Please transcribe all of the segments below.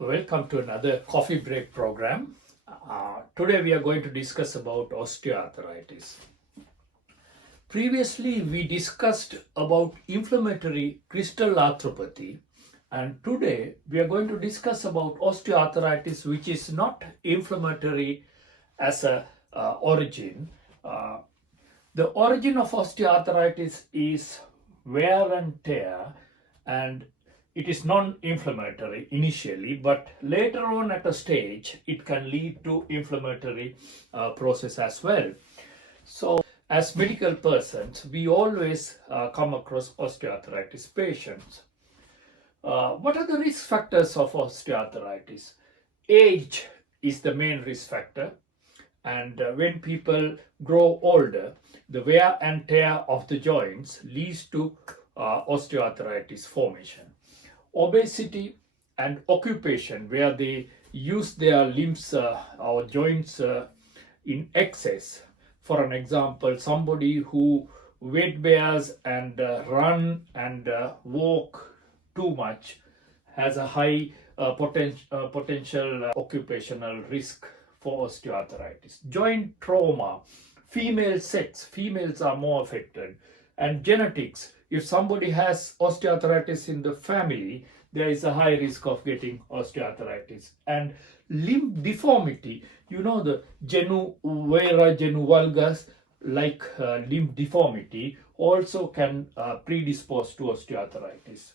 Welcome to another coffee break program. Today we are going to discuss about osteoarthritis. Previously we discussed about inflammatory crystal arthropathy, and today we are going to discuss about osteoarthritis, which is not inflammatory as a origin. Uh, the origin of osteoarthritis is wear and tear, and it is non-inflammatory initially, but later on at a stage it can lead to inflammatory process as well. So as medical persons we always come across osteoarthritis patients. What are the risk factors of osteoarthritis? Age is the main risk factor, and when people grow older, the wear and tear of the joints leads to osteoarthritis formation. Obesity and occupation, where they use their limbs or joints in excess. For an example, somebody who weight bears and run and walk too much has a high potential occupational risk for osteoarthritis. Joint trauma, female sex, females are more affected, and genetics. If somebody has osteoarthritis in the family, there is a high risk of getting osteoarthritis. And limb deformity, the genu vera, genu valgus, like limb deformity, also can predispose to osteoarthritis.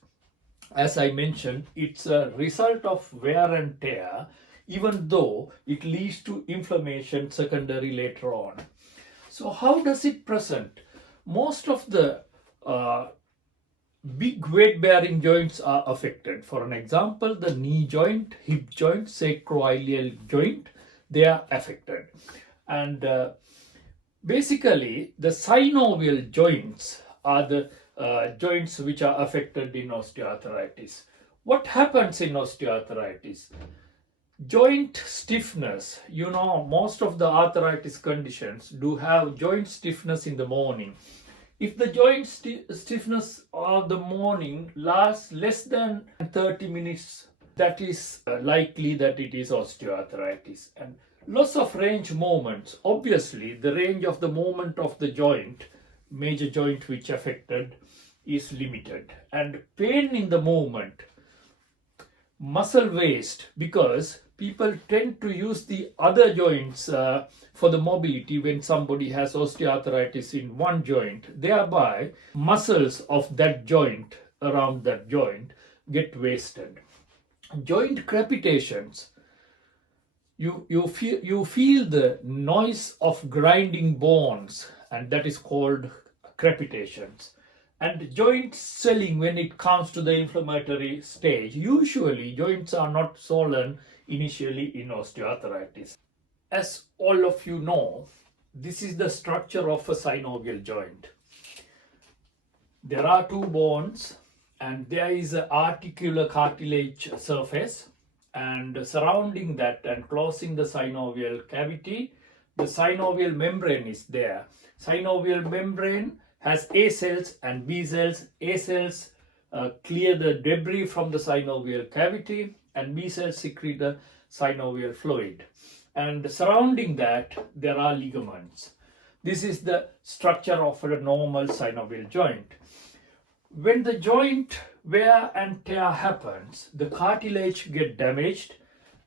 As I mentioned, it's a result of wear and tear, even though it leads to inflammation secondary later on. So how does it present? Most of the big weight-bearing joints are affected. For an example, the knee joint, hip joint, sacroiliac joint, they are affected. And basically, the synovial joints are the joints which are affected in osteoarthritis. What happens in osteoarthritis? Joint stiffness. Most of the arthritis conditions do have joint stiffness in the morning. If the joint stiffness of the morning lasts less than 30 minutes, that is likely that it is osteoarthritis. And loss of range movements. Obviously, the range of the movement of the joint, major joint which affected, is limited. And pain in the movement, muscle waste, because people tend to use the other joints for the mobility when somebody has osteoarthritis in one joint. Thereby, muscles of that joint, around that joint, get wasted. Joint crepitations. You feel the noise of grinding bones, and that is called crepitations. And joint swelling when it comes to the inflammatory stage. Usually joints are not swollen initially in osteoarthritis. As all of you know, this is the structure of a synovial joint. There are two bones, and there is an articular cartilage surface, and surrounding that and closing the synovial cavity, the synovial membrane is there. Synovial membrane has A cells and B cells. A cells clear the debris from the synovial cavity, and B cells secrete the synovial fluid. And surrounding that, there are ligaments. This is the structure of a normal synovial joint. When the joint wear and tear happens, the cartilage get damaged,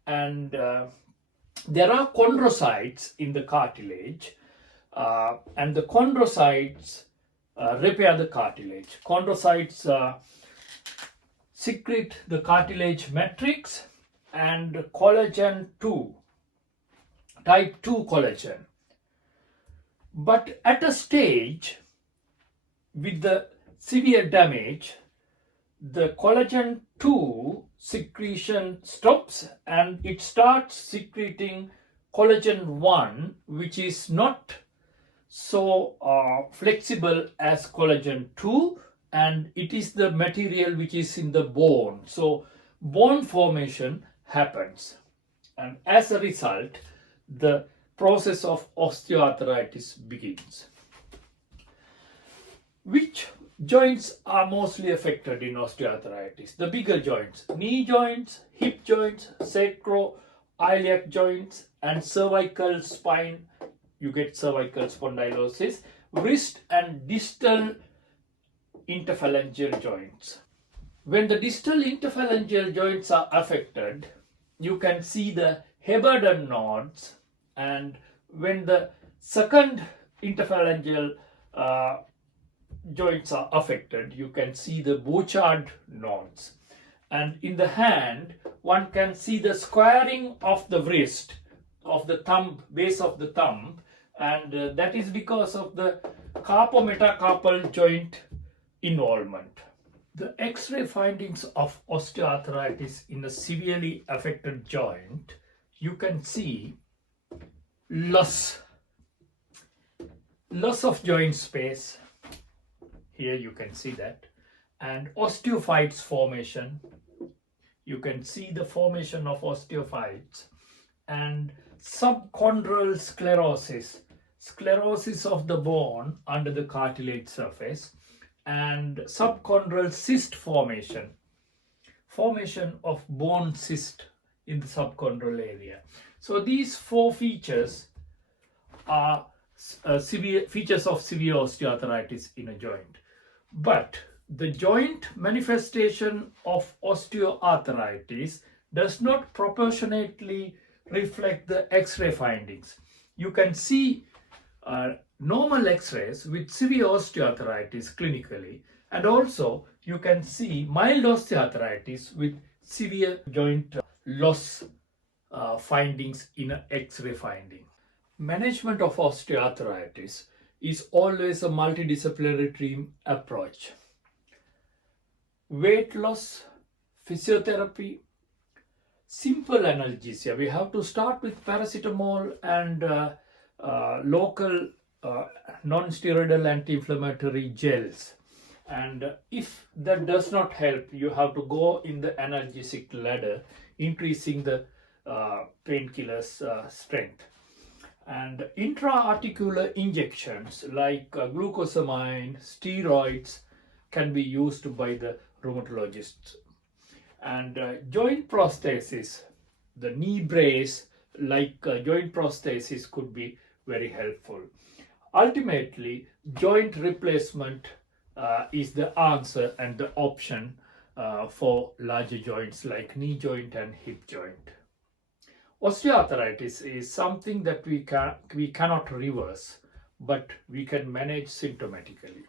and there are chondrocytes in the cartilage, and the chondrocytes repair the cartilage. Chondrocytes secrete the cartilage matrix and collagen 2, type 2 collagen. But at a stage with the severe damage, the collagen 2 secretion stops and it starts secreting collagen 1, which is not so flexible as collagen 2, and it is the material which is in the bone. So bone formation happens, and as a result the process of osteoarthritis begins. Which Joints are mostly affected in osteoarthritis. The bigger joints, knee joints, hip joints, sacroiliac joints, and cervical spine. You get cervical spondylosis, wrist and distal interphalangeal joints. When the distal interphalangeal joints are affected, you can see the Heberden nodes, and when the second interphalangeal joints are affected, you can see the Bouchard nodes. And in the hand, one can see the squaring of the wrist, of the thumb, base of the thumb, and that is because of the carpometacarpal joint involvement. The X-ray findings of osteoarthritis in a severely affected joint, you can see loss of joint space. Here you can see that, and osteophytes formation. You can see the formation of osteophytes, and subchondral sclerosis of the bone under the cartilage surface, and subchondral cyst formation of bone cyst in the subchondral area. So these four features are severe features of severe osteoarthritis in a joint. But the joint manifestation of osteoarthritis does not proportionately reflect the X-ray findings. You can see normal X-rays with severe osteoarthritis clinically, and also you can see mild osteoarthritis with severe joint loss findings in an X-ray finding. Management of osteoarthritis is always a multidisciplinary team approach. Weight loss, physiotherapy, simple analgesia. We have to start with paracetamol and local non-steroidal anti-inflammatory gels. And if that does not help, you have to go in the analgesic ladder, increasing the painkillers strength. And intra-articular injections like glucosamine, steroids can be used by the rheumatologists. And joint prosthesis, the knee brace like joint prosthesis could be very helpful. Ultimately, joint replacement is the answer and the option for larger joints like knee joint and hip joint. Osteoarthritis is something that we cannot reverse, but we can manage symptomatically.